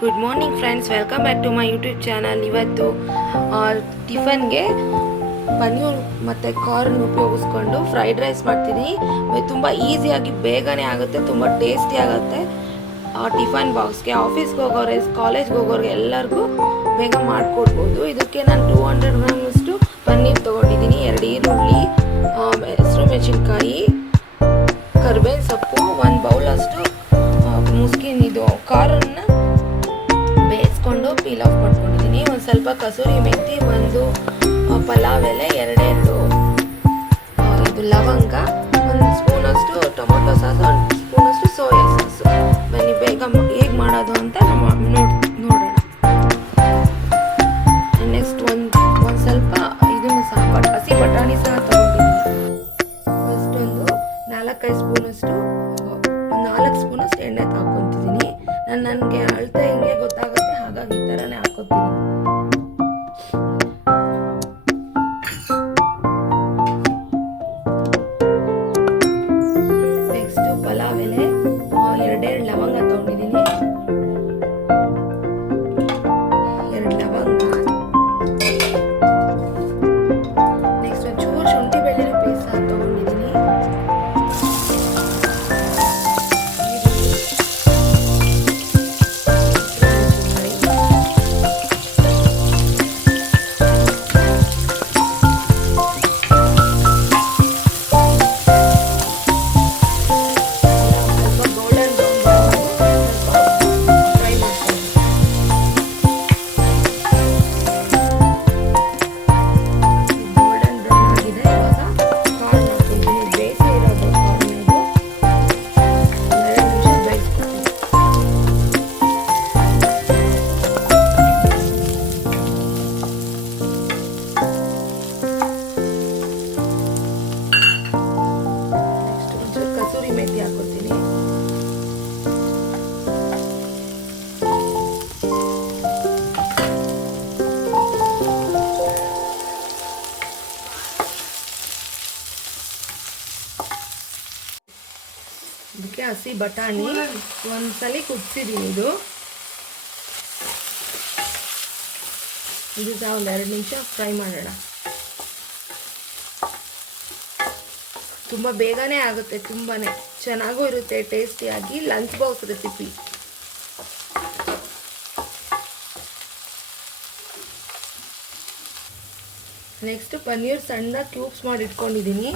Good morning friends, welcome back to my YouTube channel. ಇವತ್ತು ಟಿಫನ್ಗೆ ಪನ್ನೀರ್ ಮತ್ತು ಕಾರ್ನ್ ಉಪಯೋಗಿಸ್ಕೊಂಡು ಫ್ರೈಡ್ ರೈಸ್ ಮಾಡ್ತೀನಿ. ತುಂಬ ಈಸಿಯಾಗಿ ಬೇಗನೆ ಆಗುತ್ತೆ, ತುಂಬ ಟೇಸ್ಟಿ ಆಗುತ್ತೆ. ಟಿಫನ್ ಬಾಕ್ಸ್ಗೆ, ಆಫೀಸ್ಗೆ ಹೋಗೋರೆ, ಕಾಲೇಜ್ಗೆ ಹೋಗೋರಿಗೆ ಎಲ್ಲರಿಗೂ ಬೇಗ ಮಾಡಿಕೊಡ್ಬೋದು. ಇದಕ್ಕೆ ನಾನು 200 ಗ್ರಾಮಷ್ಟು ಪನ್ನೀರ್ ತೊಗೊಂಡಿದ್ದೀನಿ, 2 ಈರುಳ್ಳಿ, ಹೆಸರು ಮೆಣಸಿನ್ಕಾಯಿ, ಕರಿಬೇವಿನ ಸೊಪ್ಪು, 1 ಬೌಲಷ್ಟು ಮುಸ್ಕಿನ್ ಇದು ಖಾರನ್ನ ಬೇಯಿಸ್ಕೊಂಡು ಪೀಲ್ ಆಫ್ ಮಾಡ್ಕೊಂಡಿದ್ದೀನಿ. ಒಂದು ಸ್ವಲ್ಪ ಕಸೂರಿ ಮೆಂತಿ, ಒಂದು ಪಲಾವ್ ಎಲೆ, 2 ಇದು ಲವಂಗ, 1 ಸ್ಪೂನಷ್ಟು ಟೊಮೊಟೊ ಸಾಸ್, 1 ಸ್ಪೂನಷ್ಟು ಸೋಯಾ ಸಾಸು. ಬನ್ನಿ ಬೇಗ ಹೇಗೆ ಮಾಡೋದು ಅಂತ ನೋಡೋಣ. ನೆಕ್ಸ್ಟ್ ಒಂದು ಸ್ವಲ್ಪ ಇದನ್ನು ಸಹ ಹಸಿ ಬಟಾಣಿ ಸಹ ತಗೊಂಡಿದ್ದೀನಿ. ಫಸ್ಟ್ ಒಂದು 4-5 ಸ್ಪೂನಷ್ಟು, 4 ಸ್ಪೂನಷ್ಟು ಎಣ್ಣೆ ಹಾಕ್ಕೊತಿದ್ದೀನಿ. ನನಗೆ ಅಳತೆ ಹಿಂಗೆ ಗೊತ್ತಾಗುತ್ತೆ, ಹಾಗಾಗಿ ಈ ಥರನೇ ಹಾಕ್ಕೊತೀನಿ. ನೆಕ್ಸ್ಟ್ ಪಲಾವ್ ಎಲೆ, 2 ಲವಂಗ ತಗೊಂಡಿದ್ದೀನಿ, 2 ಲವಂಗ. ನೆಕ್ಸ್ಟ್ ಒಂಚೂರು ಶುಂಠಿ ಬೆಳ್ಳುಳ್ಳಿ ಪೇಸ್ಟ್ ತಗೊಂಡಿದ್ದೀನಿ. ಕಸೂರಿ ಮೆಂತಿ ಹಾಕೋತೀನಿ. ಇದಕ್ಕೆ ಹಸಿ ಬಟಾಣಿ ಒಂದ್ಸಲಿ ಕುದಿಸಿದ್ದೀನಿ. ಇದು ಸಹ ಒಂದು 2 ನಿಮಿಷ ಫ್ರೈ ಮಾಡೋಣ. ತುಂಬ ಬೇಗನೆ ಆಗುತ್ತೆ, ತುಂಬಾ ಚೆನ್ನಾಗೂ ಇರುತ್ತೆ, ಟೇಸ್ಟಿಯಾಗಿ. Lunch box recipe. Next paneer ಸಣ್ಣ ಕ್ಯೂಬ್ಸ್ ಮಾಡಿ ಇಟ್ಕೊಂಡಿದ್ದೀನಿ.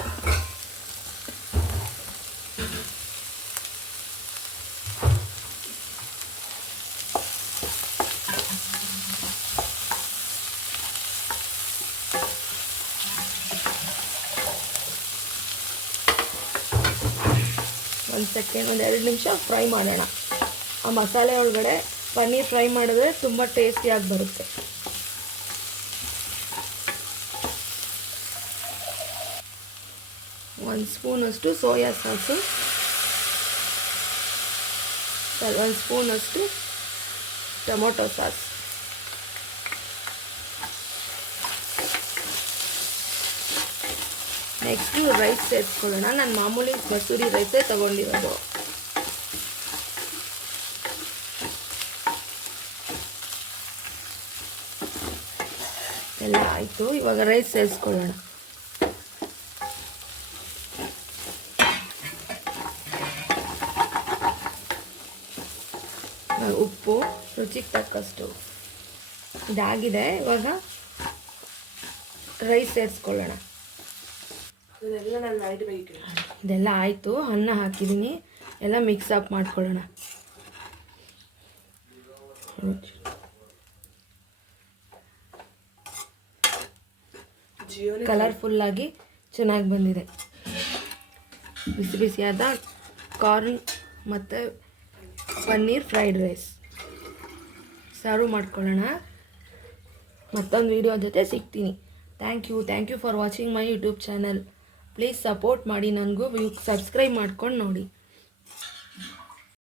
ಒಂದು ಸೆಕೆಂಡ್, ಒಂದು 2 ನಿಮಿಷ ಫ್ರೈ ಮಾಡೋಣ. ಆ ಮಸಾಲೆ ಒಳಗಡೆ ಪನ್ನೀರ್ ಫ್ರೈ ಮಾಡಿದ್ರೆ ತುಂಬ ಟೇಸ್ಟಿಯಾಗಿ ಬರುತ್ತೆ. ಒಂದು ಸ್ಪೂನಷ್ಟು ಸೋಯಾ ಸಾಸು, 1 ಸ್ಪೂನಷ್ಟು ಟೊಮೊಟೊ ಸಾಸ್, ನೆಕ್ಸ್ಟು ರೈಸ್ ಸೇರಿಸ್ಕೊಳ್ಳೋಣ. ನಾನು ಮಾಮೂಲಿ ಮಸೂರಿ ರೈಸೇ ತಗೊಂಡಿರೋದು. ಎಲ್ಲ ಆಯಿತು, ಇವಾಗ ರೈಸ್ ಸೇರಿಸ್ಕೊಳ್ಳೋಣ. ಉಪ್ಪು ರುಚಿಗೆ ತಕ್ಕಷ್ಟು ಇದಾಗಿದೆ. ಇವಾಗ ರೈಸ್ ಸೇರಿಸ್ಕೊಳ್ಳೋಣ. ಇದೆಲ್ಲ ಆಯಿತು, ಅನ್ನ ಹಾಕಿದ್ದೀನಿ, ಎಲ್ಲ ಮಿಕ್ಸ್ ಅಪ್ ಮಾಡ್ಕೊಳ್ಳೋಣ. ಕಲರ್ಫುಲ್ಲಾಗಿ ಚೆನ್ನಾಗಿ ಬಂದಿದೆ. ಬಿಸಿ ಬಿಸಿಯಾದ ಕಾರ್ನ್ ಮತ್ತು ಪನ್ನೀರ್ ಫ್ರೈಡ್ ರೈಸ್ ಸರ್ವ್ ಮಾಡ್ಕೊಳ್ಳೋಣ. ಮತ್ತೊಂದು ವಿಡಿಯೋ ಜೊತೆ ಸಿಗ್ತೀನಿ. Thank you for watching my YouTube channel. Please support ಮಾಡಿ, ನನಗೂ ಸಬ್ಸ್ಕ್ರೈಬ್ ಮಾಡ್ಕೊಂಡು ನೋಡಿ.